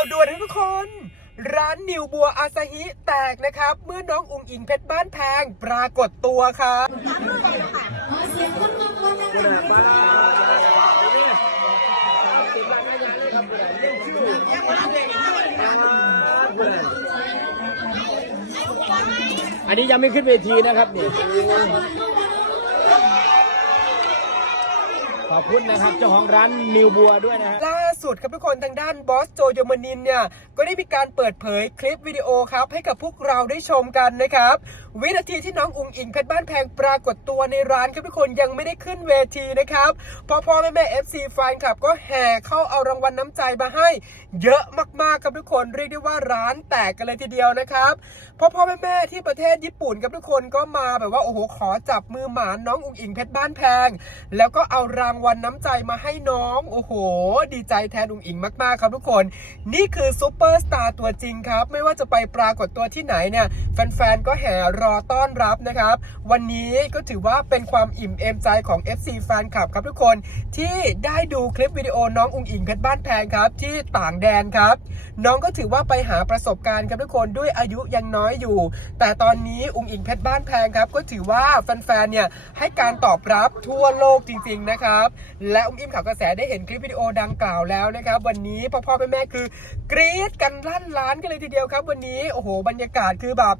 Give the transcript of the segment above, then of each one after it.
าวด่วนทุกคน ร้านนิวบัวอาซาฮิแตกนะครับ เมื่อน้องอุงอิงเพชรบ้านแพงปรากฏตัวครับเสียงคนมองคนนะคะอันนี้ยังไม่ขึ้นเวทีนะครับนี่ ขอบคุณนะครับเจ้าของร้านนิวบัวด้วยนะฮะล่าสุดครับทุกคนทางด้านบอสโจโยมานินเนี่ยก็ได้มีการเปิดเผยคลิปวิดีโอครับให้กับพวกเราได้ชมกันนะครับ วินาทีที่น้องอุงอิงเพชรบ้านแพงปรากฏตัวในร้านครับทุกคนยังไม่ได้ขึ้นเวทีนะครับพอพ่อแม่แม่เอฟซีแฟนคลับก็แห่เข้าเอารางวัลน้ำใจมาให้ เยอะมากๆครับทุกคนเรียกได้ว่าร้านแตกกันเลยทีเดียวนะครับพ่อพ่อแม่แม่ที่ประเทศญี่ปุ่นครับทุกคนก็มาแบบว่าโอ้โหขอจับมือหมาน้องอุงอิงเพชรบ้านแพง แล้วก็เอารางวัลน้ำใจมาให้น้อง โอ้โห ดีใจแทนอุงอิงมากๆครับทุกคน นี่คือซูเปอร์สตาร์ตัวจริงครับ ไม่ว่าจะไปปรากฏตัวที่ไหนเนี่ย แฟนๆ ก็แห่รอต้อนรับนะครับ วันนี้ก็ถือว่าเป็นความอิ่มเอมใจของ FC แฟนคลับครับทุกคน ที่ได้ดูคลิปวิดีโอน้องอุงอิงเพชรบ้านแพงครับที่ต่างแดนครับ น้องก็ถือว่าไปหาประสบการณ์ครับทุกคนด้วยอายุยังน้อยอยู่ แต่ตอนนี้อุงอิงเพชรบ้านแพงครับ ก็ถือว่าแฟนๆ เนี่ยให้การตอบรับทั่วโลกจริงๆนะครับและอุ้มอิมข่าวกระแสได้เห็นคลิปวิดีโอดังกล่าวแล้วนะครับ วันนี้พ่อพ่อแม่แม่คือกรี๊ดกันลั่นล้านกันเลยทีเดียวครับ วันนี้โอ้โหบรรยากาศคือแบบ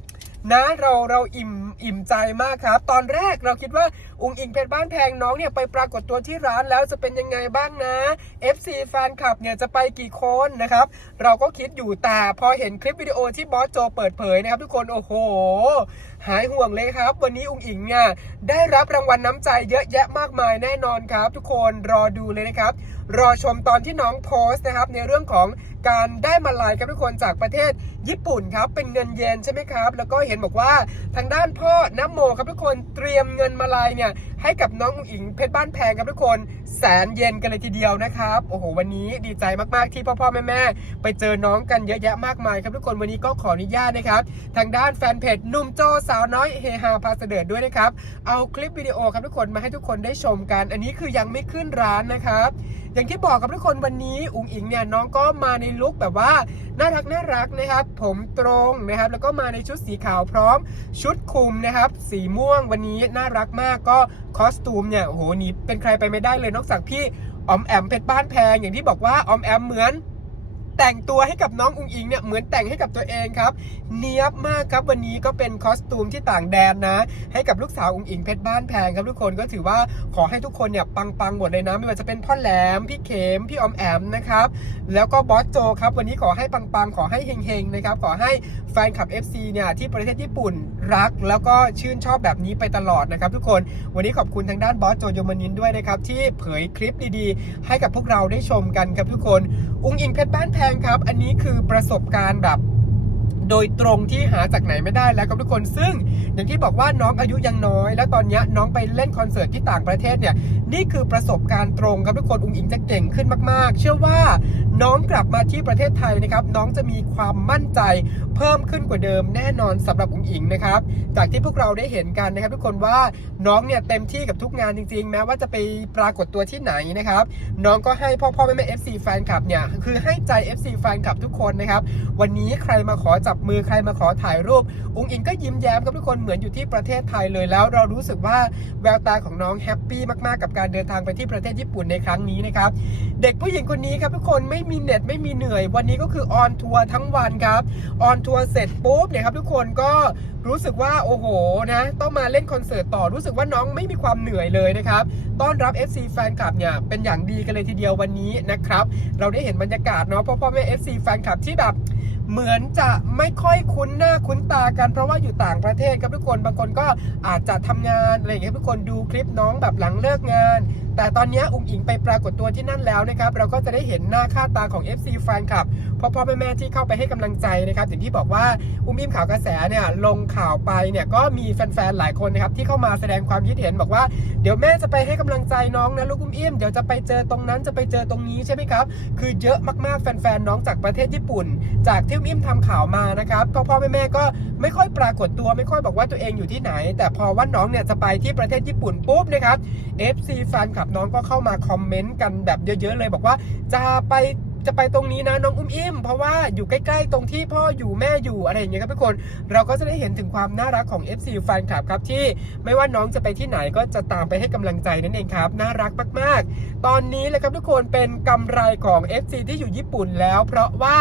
นะเราเราอิ่มอิ่มใจมากครับ ตอนแรกเราคิดว่าอุงอิงเพชรบ้านแพงน้องเนี่ยไปปรากฏตัวที่ร้านแล้วจะเป็นยังไงบ้างนะ FC แฟนคลับเนี่ยจะไปกี่คนนะครับ เราก็คิดอยู่แต่พอเห็นคลิปวิดีโอที่บอสโจเปิดเผยนะครับ ทุกคนโอ้โห หายห่วงเลยครับ วันนี้อุงอิงเนี่ยได้รับรางวัลน้ำใจเยอะแยะมากมายแน่นอนครับ ทุกคนรอดูเลยนะครับ รอชมตอนที่น้องโพสต์นะครับ ในเรื่องของการได้มาลายครับทุกคนจากประเทศญี่ปุ่นครับ เป็นเงินเยนใช่ไหมครับ แล้วก็เห็นบอกว่าทางด้านพ่อน้ำโมครับทุกคนเตรียมเงินมาลายเนี่ย ให้กับน้องอุ๋งอิงเพชรบ้านแพงครับทุกคนแสนเย็นกันเลยทีเดียวนะครับโอ้โหวันนี้ดีใจมากๆที่พ่อพ่อแม่แม่ๆไปเจอน้องกันเยอะแยะมากมายครับทุกคนวันนี้ก็ขออนุญาตนะครับ ทางด้านแฟนเพจนุ่มโจสาวน้อยเฮฮาพาเสดิร์ดด้วยนะครับเอาคลิปวิดีโอครับทุกคนมาให้ทุกคนได้ชมกัน อันนี้คือยังไม่ขึ้นร้านนะครับ อย่างที่บอกกับทุกคนวันนี้อุ๋งอิงเนี่ยน้องก็มาในลุคแบบว่าน่ารักน่ารักนะครับ ผมตรงนะครับ แล้วก็มาในชุดสีขาวพร้อมชุดคลุมนะครับ สีม่วงวันนี้น่ารักมากก็คอสตูมเนี่ยโอ้โหนี่เป็นใครไปไม่ได้เลยนอกจากพี่ออมแอมเพชรบ้านแพงอย่างที่บอกว่าออมแอมเหมือน แต่งตัวให้กับน้องอุงอิงเนี่ยเหมือนแต่งให้กับตัวเองครับเนียบมากครับวันนี้ก็เป็นคอสตูมที่ต่างแดนนะ ให้กับลูกสาวอุงอิงเพชรบ้านแพงครับทุกคนก็ถือว่าขอให้ทุกคนเนี่ยปังๆหมดเลยนะไม่ว่าจะเป็นพ่อแหลมพี่เขมพี่ออมแอมนะครับแล้วก็บอสโจครับวันนี้ขอให้ปังๆขอให้เฮงๆนะครับขอให้แฟนคลับ FC เนี่ยที่ประเทศญี่ปุ่นรัก แล้วก็ชื่นชอบแบบนี้ไปตลอดนะครับทุกคนวันนี้ขอบคุณทางด้านบอสโจโยมานินด้วยนะครับที่เผยคลิปดีๆ ให้กับพวกเราได้ชมกันครับทุกคน อุงอิงเพชรบ้านแพงครับ อันนี้คือประสบการณ์แบบ โดยตรงที่หาจากไหนไม่ได้แล้วครับทุกคนซึ่ง อย่างที่บอกว่าน้องอายุยังน้อย แล้วตอนนี้น้องไปเล่นคอนเสิร์ตที่ต่างประเทศเนี่ยนี่คือประสบการณ์ตรงครับทุกคนอุงอิงจะเก่งขึ้นมาก ๆ เชื่อว่าน้องกลับมาที่ประเทศไทยนะครับน้องจะมีความมั่นใจเพิ่มขึ้นกว่าเดิมแน่นอนสำหรับอุงอิงนะครับจากที่พวกเราได้เห็นกันนะครับทุกคนว่าน้องเนี่ยเต็มที่กับทุกงานจริง ๆ แม้ว่าจะไปปรากฏตัวที่ไหนนะครับน้องก็ให้พ่อพ่อแม่แม่ FC แฟนคลับเนี่ยคือให้ใจ FC แฟนคลับทุกคนนะครับวันนี้ใครมาขอจับมือใครมาขอถ่ายรูป อุ้งอิงก็ยิ้มแย้มกับทุกคนเหมือนอยู่ที่ประเทศไทยเลยแล้วเรารู้สึกว่าแววตาของน้องแฮปปี้มากๆกับการเดินทางไปที่ประเทศญี่ปุ่นในครั้งนี้นะครับเด็กผู้หญิงคนนี้ครับทุกคนไม่มีเน็ตไม่มีเหนื่อย วันนี้ก็คือออนทัวร์ทั้งวันครับออนทัวร์เสร็จปุ๊บเนี่ยครับทุกคนก็รู้สึกว่าโอ้โหนะต้องมาเล่นคอนเสิร์ตต่อรู้สึกว่าน้องไม่มีความเหนื่อยเลยนะครับต้อนรับ FC แฟนคลับเนี่ยเป็นอย่างดีกันเลยทีเดียววันนี้นะครับ เราได้เห็นบรรยากาศเนาะพ่อพ่อแม่ FC แฟนคลับที่แบบเหมือนจะไม่ค่อยคุ้นหน้าคุ้นตากันเพราะว่าอยู่ต่างประเทศครับทุกคนบางคนก็อาจจะทำงานอะไรอย่างเงี้ยทุกคนดูคลิปน้องแบบหลังเลิกงานแต่ตอนนี้อุ๋งอิงไปปรากฏตัวที่นั่นแล้วนะครับเราก็จะได้เห็นหน้าค่าตาของ FC แฟนคลับพ่อพ่อแม่แม่ที่เข้าไปให้กำลังใจนะครับอย่างที่บอกว่าอุ้มอิมข่าวกระแสเนี่ยลงข่าวไปเนี่ยก็มีแฟนๆหลายคนนะครับที่เข้ามาแสดงความคิดเห็นบอกว่าเดี๋ยวแม่จะไปให้กำลังใจน้องนะลูกอุ้มอิมเดี๋ยวจะไปเจอตรงนั้นจะไปเจอตรงนี้ใช่ไหมครับคือเยอะมากๆแฟนๆน้องจากประเทศญี่ปุ่น จากที่อุ้มอิมทำข่าวมานะครับพ่อพ่อแม่แม่ก็ ไม่ค่อยปรากฏตัวไม่ค่อยบอกว่าตัวเองอยู่ที่ไหน แต่พอว่าน้องเนี่ยจะไปที่ประเทศญี่ปุ่นปุ๊บนะครับ FC แฟนคลับน้องก็เข้ามาคอมเมนต์กันแบบเยอะๆเลยบอกว่าจะไป จะไปตรงนี้นะน้องอุ้มอิ่มเพราะว่าอยู่ใกล้ๆ ตรงที่พ่ออยู่แม่อยู่อะไรอย่างเงี้ยครับทุกคน เราก็จะได้เห็นถึงความน่ารักของ FC แฟนคลับครับที่ไม่ว่าน้องจะไปที่ไหนก็จะตามไปให้กำลังใจนั่นเองครับ น่ารักมากๆ ตอนนี้เลยครับทุกคนเป็นกำไรของ FC ที่อยู่ญี่ปุ่นแล้ว เพราะว่า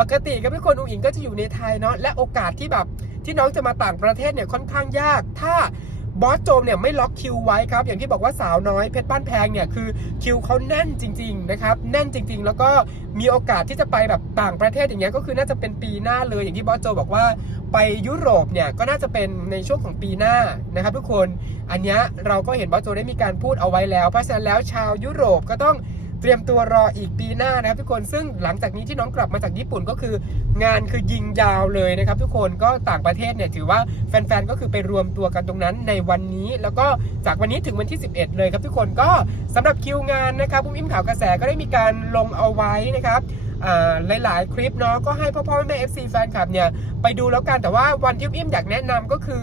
ปกติครับทุกคนอุ้งอิงก็จะอยู่ในไทยเนาะและโอกาสที่แบบที่น้องจะมาต่างประเทศเนี่ยค่อนข้างยาก ถ้า บอสโจมเนี่ยไม่ล็อกคิวไว้ครับ อย่างที่บอกว่าสาวน้อยเพชรบ้านแพงเนี่ยคือคิวเขาแน่นจริงๆนะครับแน่นจริง ๆ แล้วก็มีโอกาสที่จะไปแบบต่างประเทศอย่างเงี้ยก็คือน่าจะเป็นปีหน้าเลย อย่างที่บอสโจบอกว่าไปยุโรปเนี่ยก็น่าจะเป็นในช่วงของปีหน้านะครับทุกคนอันเนี้ยเราก็เห็นบอสโจได้มีการพูดเอาไว้แล้ว เพราะฉะนั้นแล้วชาวยุโรปก็ต้อง เตรียมตัวรออีกปีหน้านะครับทุกคนซึ่งหลังจากนี้ที่น้องกลับมาจากญี่ปุ่นก็คือ งานคือยิงยาวเลยนะครับ ทุกคนก็ต่างประเทศเนี่ยถือว่าแฟนๆก็คือไปรวมตัวกันตรงนั้นในวันนี้ แล้วก็จากวันนี้ถึงวันที่ 11 เลยครับทุกคนก็สำหรับคิวงานนะครับพุ่มอิ่มข่าวกระแสก็ได้มีการลงเอาไว้นะครับหลาย ๆ คลิปเนาะก็ให้พ่อพ่อแม่ FC แฟนคลับเนี่ยไปดูแล้วกันแต่ว่าวันที่อิ่มอยากแนะนำก็คือ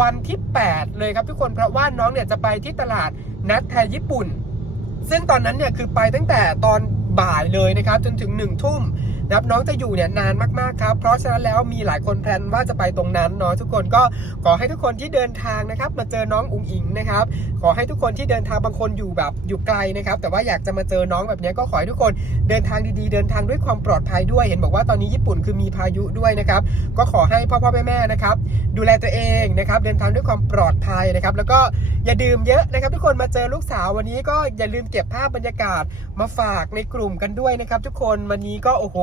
วันที่ 8 เลยครับทุกคนเพราะว่าน้องเนี่ยจะไปที่ตลาดนัดไทยญี่ปุ่น ซึ่งตอนนั้นเนี่ยคือไปตั้งแต่ตอนบ่ายเลยนะครับจนถึง1นึ่ทุ่ม นะครับน้องจะอยู่เนี่ยนานมากๆครับ เพราะฉะนั้นแล้วมีหลายคนแพลนว่าจะไปตรงนั้นเนาะทุกคนก็ขอให้ทุกคนที่เดินทางนะครับมาเจอน้องอุ๋งอิงนะครับขอให้ทุกคนที่เดินทางบางคนอยู่แบบอยู่ไกลนะครับแต่ว่าอยากจะมาเจอน้องแบบนี้ก็ขอให้ทุกคนเดินทางดีๆ เดินทางด้วยความปลอดภัยด้วย เห็นบอกว่าตอนนี้ญี่ปุ่นคือมีพายุด้วยนะครับก็ขอให้พ่อพ่อแม่แม่ๆนะครับดูแลตัวเองนะครับเดินทางด้วยความปลอดภัยนะครับแล้วก็อย่าดื่มเยอะนะครับ ทุกคนมาเจอลูกสาววันนี้ก็อย่าลืมเก็บภาพบรรยากาศมาฝากในกลุ่มกันด้วยนะครับ ทุกคนวันนี้ก็โอ้โห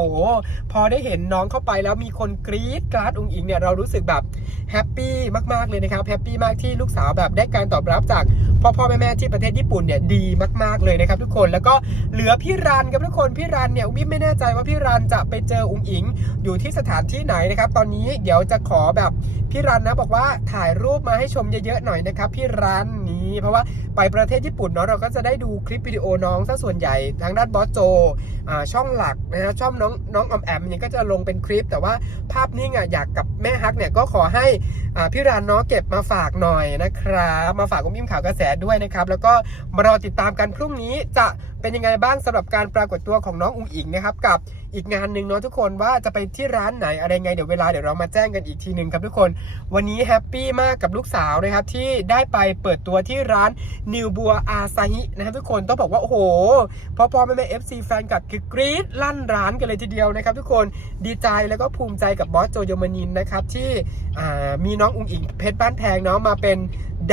พอได้เห็นน้องเข้าไปแล้วมีคนกรี๊ดกราดอุงอิงเนี่ยเรารู้สึกแบบ แฮปปี้มากๆเลยนะครับแฮปปี้มากที่ลูกสาวแบบได้การตอบรับจากพ่อพ่อแม่แม่ที่ประเทศญี่ปุ่นเนี่ยดีมากๆเลยนะครับทุกคนแล้วก็เหลือพี่รันครับทุกคนพี่รันเนี่ยอุ้มไม่แน่ใจว่าพี่รันจะไปเจออุงอิง อยู่ที่สถานที่ไหนนะครับ ตอนนี้เดี๋ยวจะขอแบบพี่รันนะบอกว่าถ่ายรูปมาให้ชมเยอะๆหน่อยนะครับพี่รันนี้เพราะว่าไปประเทศญี่ปุ่นเนาะเราก็จะได้ดูคลิปวิดีโอน้องซะส่วนใหญ่ทางด้านบอสโจช่องหลักนะฮะช่องน้องน้องออมแอมเนี่ยก็จะลงเป็นคลิป แต่ว่าภาพนิ่งอะอยากกับแม่ฮักเนี่ยก็ขอให้พี่รันเนาะเก็บมาฝากหน่อยนะครับ มาฝากกุ้มยิ้มข่าวกระแสด้วยนะครับ แล้วก็มารอติดตามกันพรุ่งนี้จะ เป็นยังไงบ้างสำหรับการปรากฏตัวของน้องอุ๋งอิงนะครับกับอีกงานหนึ่งเนาะทุกคนว่าจะไปที่ร้านไหนอะไรไงเดี๋ยวเวลาเดี๋ยวเรามาแจ้งกันอีกทีหนึ่งครับทุกคน วันนี้แฮปปี้มากกับลูกสาวนะครับที่ได้ไปเปิดตัวที่ร้านนิวบัวอาซาฮินะครับทุกคนต้องบอกว่าโอ้โหพ่อพ่อแม่แม่เอฟซีแฟนคลับคือกรี๊ดลั่นร้านกันเลยทีเดียวนะครับทุกคนดีใจแล้วก็ภูมิใจกับบอสโจโยมานินนะครับที่มีน้องอุ๋งอิงเพชรบ้านแพงเนาะมาเป็น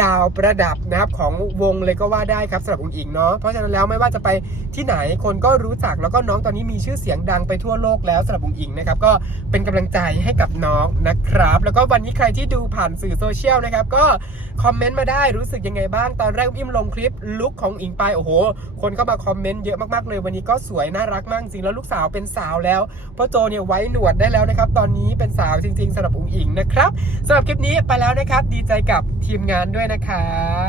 ดาวประดับนะครับของวงเลยก็ว่าได้ครับสำหรับอุ๋งอิงเนาะเพราะฉะนั้นแล้วไม่ว่าจะไปที่ไหนคนก็รู้จักแล้วก็น้องตอนนี้มีชื่อเสียงดังไปทั่วโลกแล้วสำหรับอุ๋งอิงนะครับก็เป็นกำลังใจให้กับน้องนะครับ แล้วก็วันนี้ใครที่ดูผ่านสื่อโซเชียลนะครับก็คอมเมนต์มาได้รู้สึกยังไงบ้างตอนแรกอุ้มลงคลิปลุคของอิงไปโอ้โห คนก็มาคอมเมนต์เยอะมากๆเลย วันนี้ก็สวยน่ารักมากจริงแล้วลูกสาวเป็นสาวแล้วพราะโจเนี่ยไว้หนวดได้แล้วนะครับตอนนี้เป็นสาวจริง ๆสำหรับอุ๋งอิงนะครับสำหรับคลิปนี้ไปแล้วนะครับดีใจกับทีมงานด้วยนะคะ